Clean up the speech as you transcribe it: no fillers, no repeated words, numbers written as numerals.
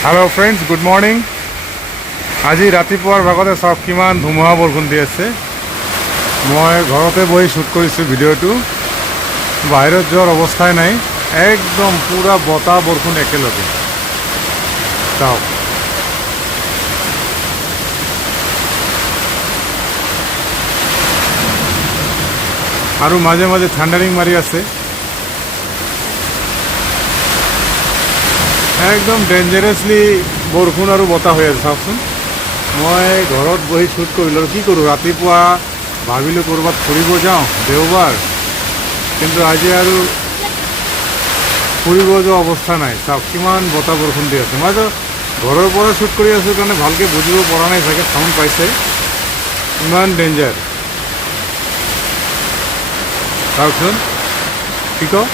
hello friends good morning আজি ৰাতিপুৱাৰ ভাগতে চাওক কিমান ধুমুহা বৰষুণ দি আছে মই ঘৰতে বহি শ্বুট কৰিছোঁ ভিডিঅ'টো বাহিৰত যোৱাৰ অৱস্থাই নাই একদম পুৰা বতাহ বৰষুণ একেলগে চাওক আৰু মাজে মাজে থান্ডাৰিং মাৰি আছে একদম ডেঞ্জাৰাছলি বৰষুণ আৰু বতাহ হৈ আছে চাওকচোন মই ঘৰত বহি শ্বুট কৰিলোঁ কি কৰোঁ ৰাতিপুৱা ভাবিলোঁ ক'ৰবাত ফুৰিব যাওঁ দেওবাৰ কিন্তু আজি আৰু ফুৰিব যোৱা অৱস্থা নাই চাওক কিমান বতাহ বৰষুণ দি আছে মই ঘৰৰ পৰা শ্বুট কৰি আছোঁ কাৰণে ভালকৈ বুজিব পৰা নাই চাগে চাউণ্ড পাইছে ইমান ডেঞ্জাৰ চাওকচোন কি কওঁ